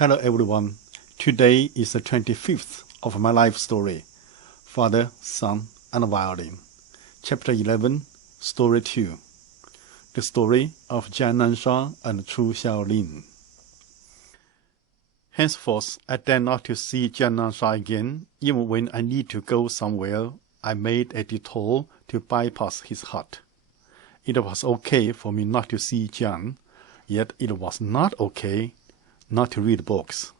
Hello everyone. Today is the 25th of my life story, Father, Son, and Violin. Chapter 11, Story 2. The story of Jan and Shao and true Shaolin. Henceforth, I dare not to see Jan and Shao again, even when I need to go somewhere. I made a detour to bypass his hut. It was okay for me not to see Jan, yet it was not okay not to read books.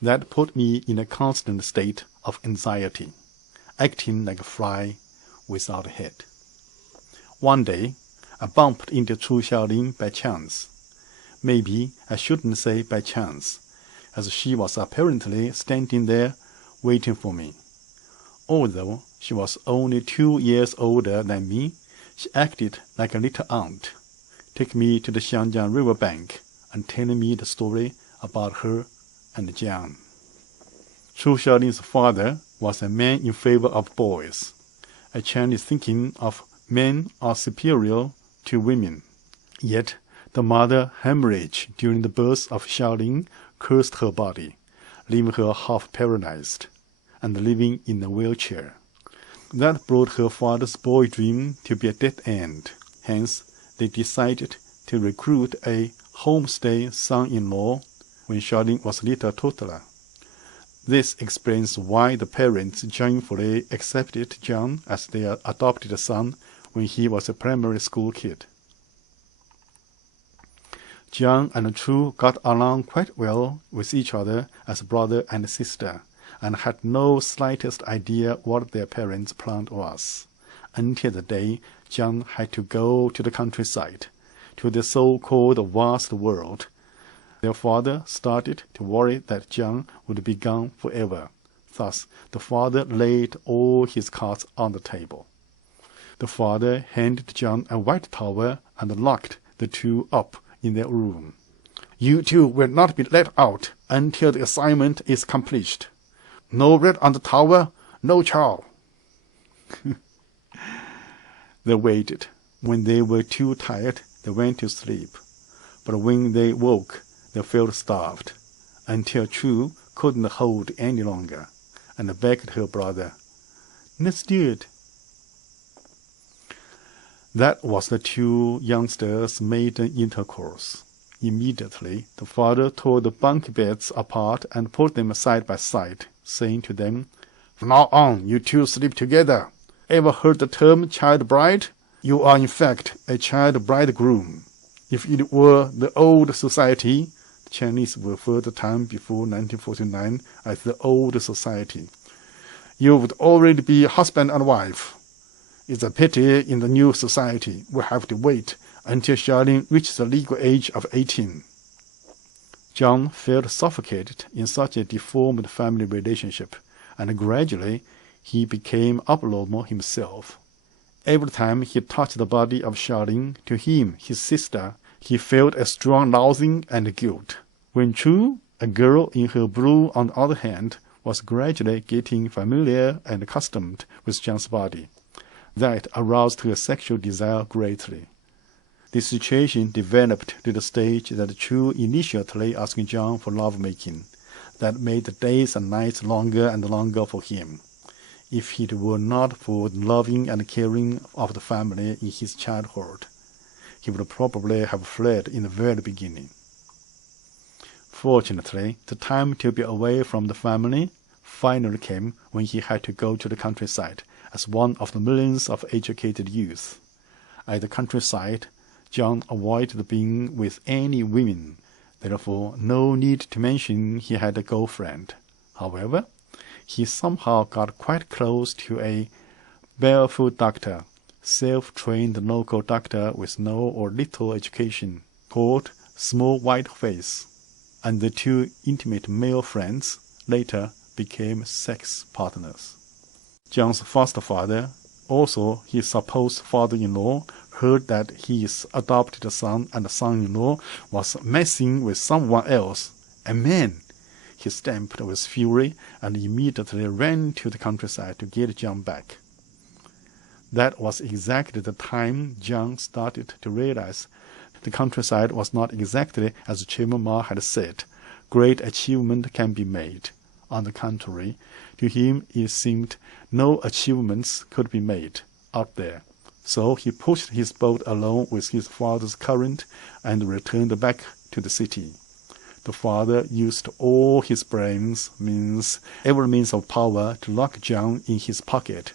That put me in a constant state of anxiety, acting like a fly without a head. One day, I bumped into True Shaolin by chance. Maybe I shouldn't say by chance, as she was apparently standing there waiting for me. Although she was only 2 years older than me, she acted like a little aunt, taking me to the Shao and Jan river bank and telling me the story about her and Jan. True Shaolin's father was a man in favor of boys, a Chinese thinking of men are superior to women. Yet the mother hemorrhage during the birth of Shaolin cursed her body, leaving her half paralyzed and living in a wheelchair. That brought her father's boy dream to be a dead end. Hence, they decided to recruit a homestay son-in-law when Shaolin was a little toddler. This explains why the parents joyfully accepted Jan as their adopted son when he was a primary school kid. Jan and True got along quite well with each other as brother and sister, and had no slightest idea what their parents' plan was, until the day Jan had to go to the countryside, to the so-called vast world. Their father started to worry that Jan would be gone forever. Thus, the father laid all his cards on the table. The father handed Jan a white towel and locked the two up in their room. "You two will not be let out until the assignment is completed. No red on the towel, no chow." They waited. When they were too tired, they went to sleep. But when they woke, they felt starved, until True couldn't hold any longer, and begged her brother, "Let's do it." That was the two youngsters' maiden intercourse. Immediately, the father tore the bunk beds apart and put them side by side, saying to them, "From now on, you two sleep together. Ever heard the term child bride? You are in fact a child bridegroom. If it were the old society," the Chinese referred to the time before 1949 as the old society, "you would already be husband and wife. It's a pity in the new society we have to wait until Shaolin reaches the legal age of 18. Jan felt suffocated in such a deformed family relationship, and gradually he became abnormal himself. Every time he touched the body of Shaolin, to him, his sister, he felt a strong loathing and guilt. When True, a girl in her blue on the other hand, was gradually getting familiar and accustomed with Jan's body, that aroused her sexual desire greatly. The situation developed to the stage that True initially asked Jan for lovemaking, that made the days and nights longer and longer for him. If it were not for the loving and caring of the family in his childhood, he would probably have fled in the very beginning. Fortunately, the time to be away from the family finally came when he had to go to the countryside as one of the millions of educated youth. At the countryside, Jan avoided being with any women, therefore no need to mention he had a girlfriend. However, he somehow got quite close to a barefoot doctor, self-trained local doctor with no or little education, called Small White Face, and the two intimate male friends later became sex partners. Jan's foster father, also his supposed father-in-law, heard that his adopted son and son-in-law was messing with someone else, a man. He stamped with fury and immediately ran to the countryside to get Jan back. That was exactly the time Jan started to realize the countryside was not exactly as Chairman Ma had said, great achievement can be made. On the contrary, to him it seemed no achievements could be made out there. So he pushed his boat along with his father's current and returned back to the city. The father used all his brains, every means of power to lock Jan in his pocket.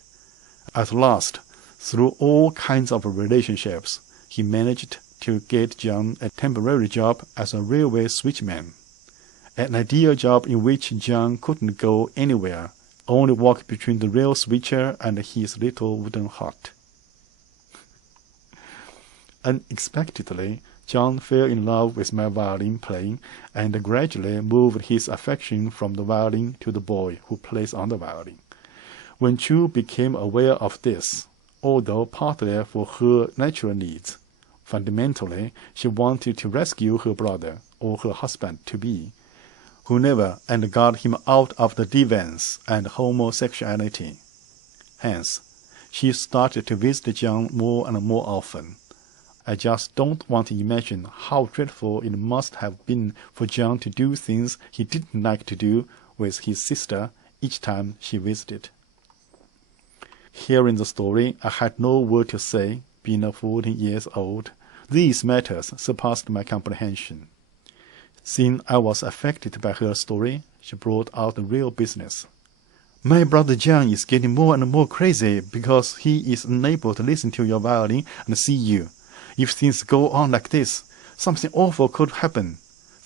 At last, through all kinds of relationships, he managed to get Jan a temporary job as a railway switchman. An ideal job in which Jan couldn't go anywhere, only walk between the rail switcher and his little wooden hut. Unexpectedly, Jan fell in love with my violin playing and gradually moved his affection from the violin to the boy who plays on the violin. When Chu became aware of this, although partly for her natural needs, fundamentally she wanted to rescue her brother or her husband-to-be, who never and got him out of the deviance and homosexuality. Hence, she started to visit Jan more and more often. I just don't want to imagine how dreadful it must have been for Jan to do things he didn't like to do with his sister each time she visited. Hearing the story, I had no word to say. Being 14 years old, these matters surpassed my comprehension. Seeing I was affected by her story, she brought out the real business. My brother Jan is getting more and more crazy because he is unable to listen to your violin and see you. If things go on like this, something awful could happen.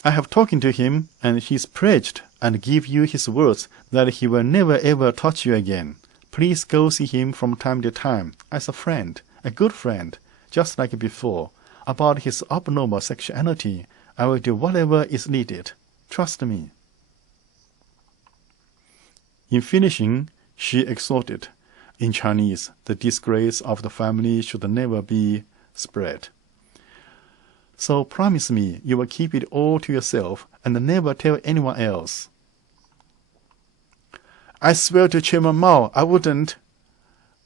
I have talked to him, and he's pledged and give you his words that he will never ever touch you again. Please go see him from time to time, as a friend, a good friend, just like before. About his abnormal sexuality, I will do whatever is needed. Trust me. In finishing, she exhorted, in Chinese, the disgrace of the family should never be spread. So promise me you will keep it all to yourself and never tell anyone else. I swear to Chairman Mao I wouldn't.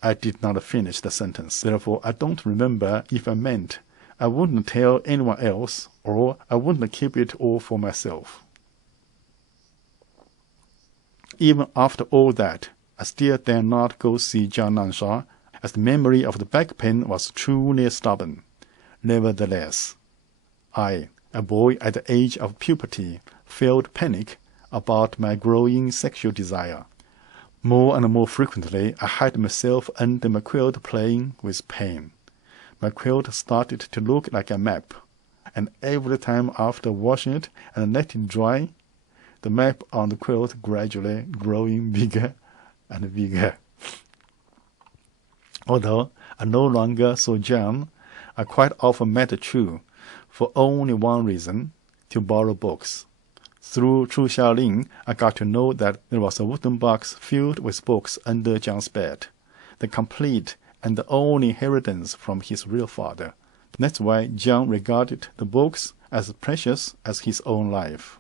I did not finish the sentence, therefore I don't remember if I meant I wouldn't tell anyone else or I wouldn't keep it all for myself. Even after all that, I still dare not go see Jan Nansha, as the memory of the back pain was truly stubborn. Nevertheless, I, a boy at the age of puberty, felt panic about my growing sexual desire. More and more frequently, I had myself under my quilt playing with pain. My quilt started to look like a map, and every time after washing it and letting it dry, the map on the quilt gradually growing bigger and bigger. Although I no longer saw Jan, I quite often met Chu, for only one reason, to borrow books. Through Chu Xiaolin, I got to know that there was a wooden box filled with books under Jan's bed, the complete and the only inheritance from his real father. That's why Jan regarded the books as precious as his own life.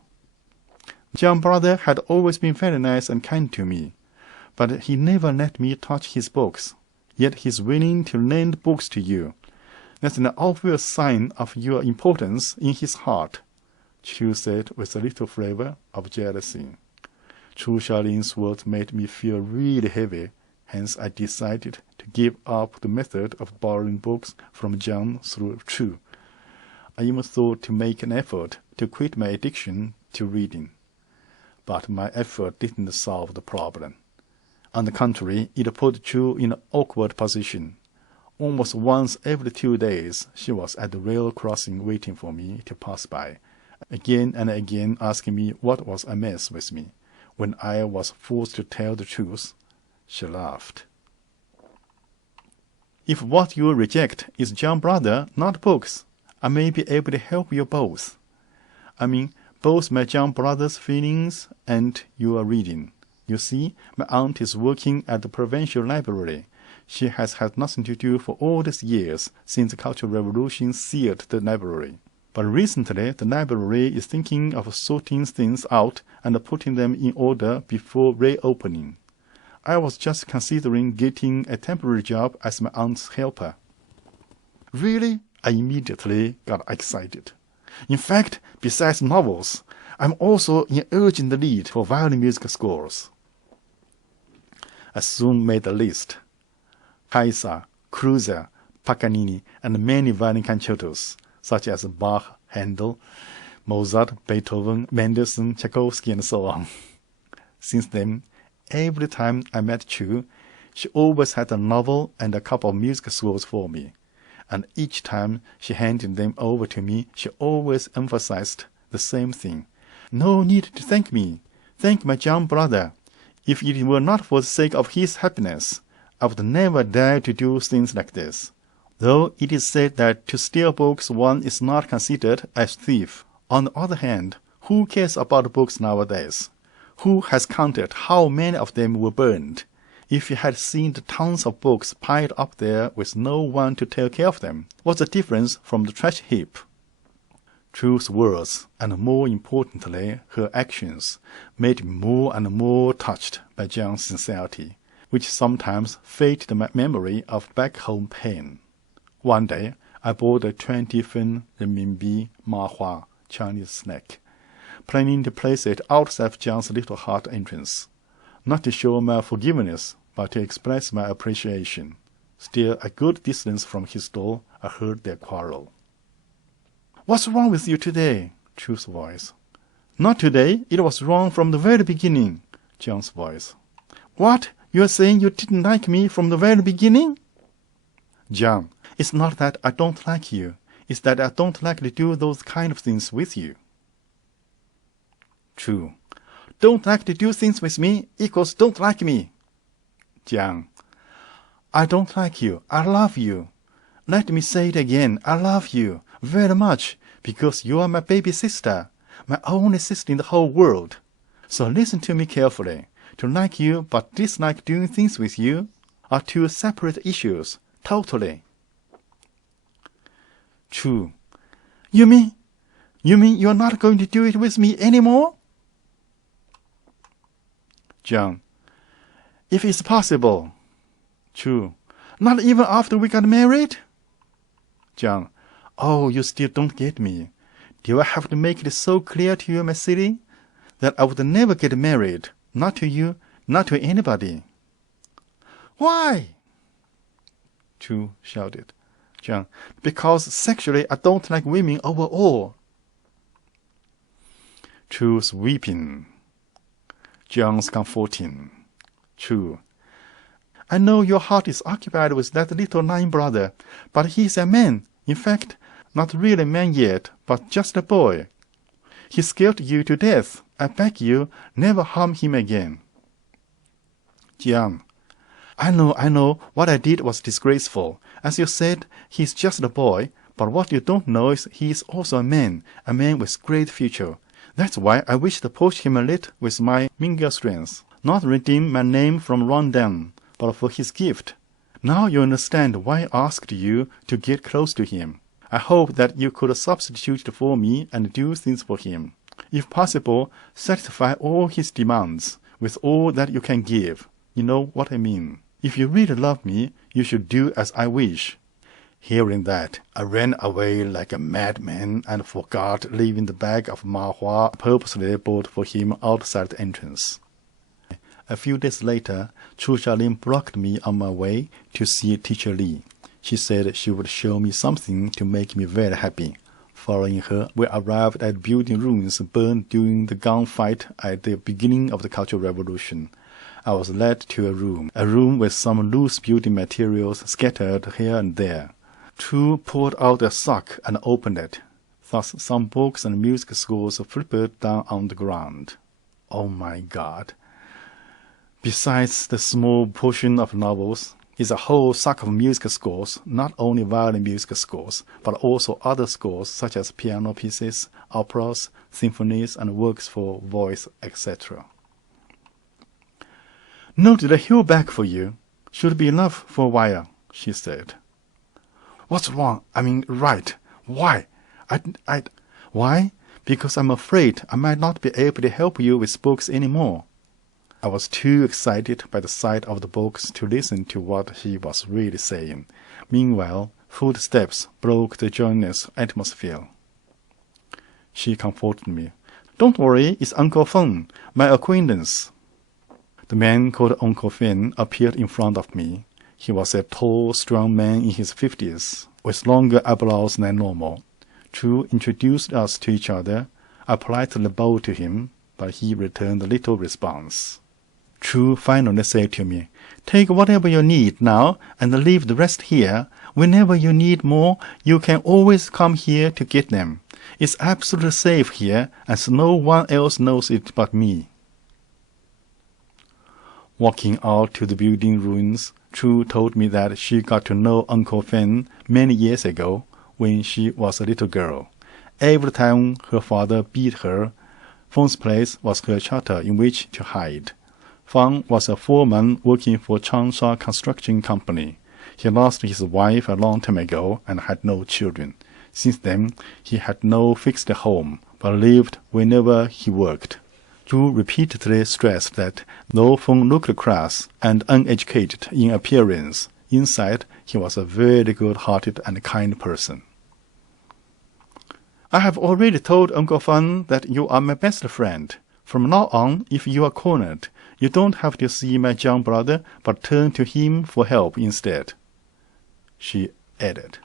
Jan's brother had always been very nice and kind to me, but he never let me touch his books. Yet he's willing to lend books to you. That's an obvious sign of your importance in his heart, Chu said with a little flavor of jealousy. Chu Xiaolin's words made me feel really heavy, hence I decided to give up the method of borrowing books from Jan through Chu. I even thought to make an effort to quit my addiction to reading. But my effort didn't solve the problem. On the contrary, it put Chu in an awkward position. Almost once every 2 days, she was at the rail crossing waiting for me to pass by, again and again asking me what was amiss with me. When I was forced to tell the truth, she laughed. If what you reject is Jan's brother, not books, I may be able to help you both. I mean, both my Jan brother's feelings and your reading. You see, my aunt is working at the provincial library. She has had nothing to do for all these years since the Cultural Revolution sealed the library. But recently, the library is thinking of sorting things out and putting them in order before reopening. I was just considering getting a temporary job as my aunt's helper. Really? I immediately got excited. In fact, besides novels, I'm also in urgent need for violin music scores. I soon made a list. Kaiser, Kreutzer, Paganini, and many violin concertos, such as Bach, Handel, Mozart, Beethoven, Mendelssohn, Tchaikovsky, and so on. Since then, every time I met Chu, she always had a novel and a couple of music scores for me, and each time she handed them over to me, she always emphasized the same thing. No need to thank me. Thank my young brother. If it were not for the sake of his happiness, I would never dare to do things like this. Though it is said that to steal books one is not considered a thief. On the other hand, who cares about books nowadays? Who has counted how many of them were burned? If you had seen the tons of books piled up there with no one to take care of them, what's the difference from the trash heap? Chu's words, and more importantly, her actions, made me more and more touched by Jan's sincerity, which sometimes faded my memory of back-home pain. One day, I bought a 20 renminbi mahua Chinese snack, planning to place it outside Jan's little hut entrance, not to show my forgiveness, but to express my appreciation. Still a good distance from his door, I heard their quarrel. What's wrong with you today? Chu's voice. Not today. It was wrong from the very beginning. Jan's voice. What? You are saying you didn't like me from the very beginning? Jan, it's not that I don't like you. It's that I don't like to do those kind of things with you. Chu. Don't like to do things with me equals don't like me. Jan. I don't like you. I love you. Let me say it again. I love you very much because you are my baby sister, my only sister in the whole world. So listen to me carefully. To like you but dislike doing things with you are two separate issues, totally. Chu. You mean you're not going to do it with me anymore? Jan. If it's possible. Chu. Not even after we got married? Jan. Oh, you still don't get me. Do I have to make it so clear to you, my silly, that I would never get married, not to you, not to anybody? Why? Chu shouted. Jan. Because sexually I don't like women overall. Chu's weeping. Jan's comforting. Chu. I know your heart is occupied with that little lying brother, but he's a man. In fact, not really a man yet, but just a boy. He scared you to death. I beg you, never harm him again. Jan. I know, what I did was disgraceful. As you said, he's just a boy, but what you don't know is he is also a man with great future. That's why I wish to push him a little with my meager strength, not redeem my name from run down, but for his gift. Now you understand why I asked you to get close to him. I hope that you could substitute for me and do things for him. If possible, satisfy all his demands with all that you can give. You know what I mean. If you really love me, you should do as I wish. Hearing that, I ran away like a madman and forgot leaving the bag of mahua purposely bought for him outside the entrance. A few days later, Chu Xiaolin blocked me on my way to see Teacher Li. She said she would show me something to make me very happy. Following her, we arrived at building ruins burned during the gunfight at the beginning of the Cultural Revolution. I was led to a room with some loose building materials scattered here and there. Chu pulled out a sock and opened it. Thus some books and music scores flipped down on the ground. Oh my God! Besides the small portion of novels, is a whole sack of music scores, not only violin music scores, but also other scores such as piano pieces, operas, symphonies, and works for voice, etc. No, did I heal back for you? Should be enough for a while, she said. What's wrong? Right. Why? Why? Because I'm afraid I might not be able to help you with books anymore. I was too excited by the sight of the books to listen to what he was really saying. Meanwhile, footsteps broke the joyous atmosphere. She comforted me. Don't worry, it's Uncle Feng, my acquaintance. The man called Uncle Feng appeared in front of me. He was a tall, strong man in his 50s, with longer eyebrows than normal. Chu introduced us to each other. I politely bowed to him, but he returned little response. Chu finally said to me, "Take whatever you need now and leave the rest here. Whenever you need more, you can always come here to get them. It's absolutely safe here, as no one else knows it but me." Walking out to the building ruins, Chu told me that she got to know Uncle Feng many years ago when she was a little girl. Every time her father beat her, Feng's place was her shelter in which to hide. Feng was a foreman working for Changsha Construction Company. He lost his wife a long time ago and had no children. Since then, he had no fixed home, but lived whenever he worked. Zhu repeatedly stressed that though Feng looked crass and uneducated in appearance, inside he was a very good-hearted and kind person. "I have already told Uncle Feng that you are my best friend. From now on, if you are cornered, you don't have to see my young brother, but turn to him for help instead," she added.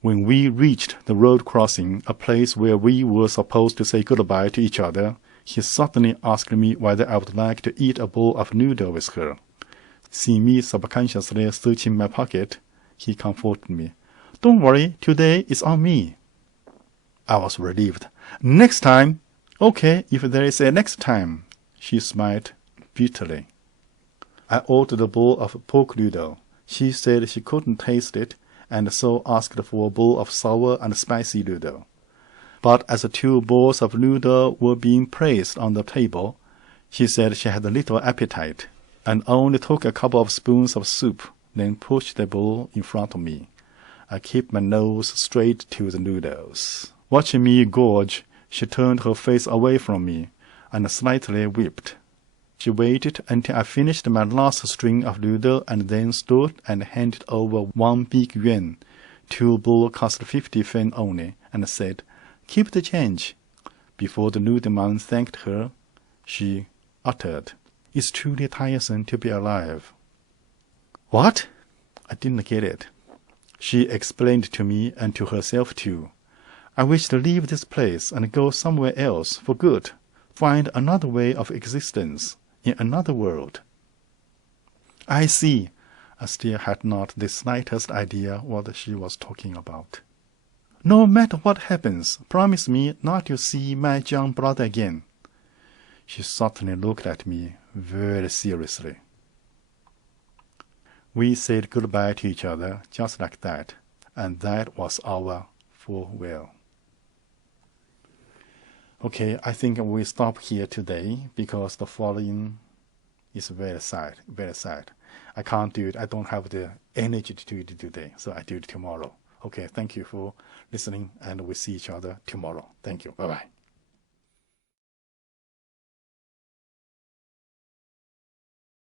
When we reached the road crossing, a place where we were supposed to say goodbye to each other, he suddenly asked me whether I would like to eat a bowl of noodle with her. Seeing me subconsciously searching my pocket, he comforted me. "Don't worry, today it's on me." I was relieved. "Next time?" "Okay, if there is a next time," she smiled bitterly. I ordered a bowl of pork noodle. She said she couldn't taste it, and so asked for a bowl of sour and spicy noodle. But as the 2 bowls of noodle were being placed on the table, she said she had little appetite, and only took a couple of spoons of soup, then pushed the bowl in front of me. I kept my nose straight to the noodles. Watching me gorge, she turned her face away from me and slightly wept. She waited until I finished my last string of noodle and then stood and handed over 1 big yuan. 2 bowls cost 50 fen only, and said, "Keep the change." Before the noodle man thanked her, she uttered, "It's truly tiresome to be alive." "What?" I didn't get it. She explained to me and to herself too. "I wish to leave this place and go somewhere else for good, find another way of existence in another world." I see. I still had not the slightest idea what she was talking about. "No matter what happens, promise me not to see my young brother again." She suddenly looked at me very seriously. We said goodbye to each other just like that, and that was our farewell. Okay, I think we stop here today because the following is very sad, very sad. I can't do it. I don't have the energy to do it today, so I do it tomorrow. Okay, thank you for listening, and we'll see each other tomorrow. Thank you. Bye-bye.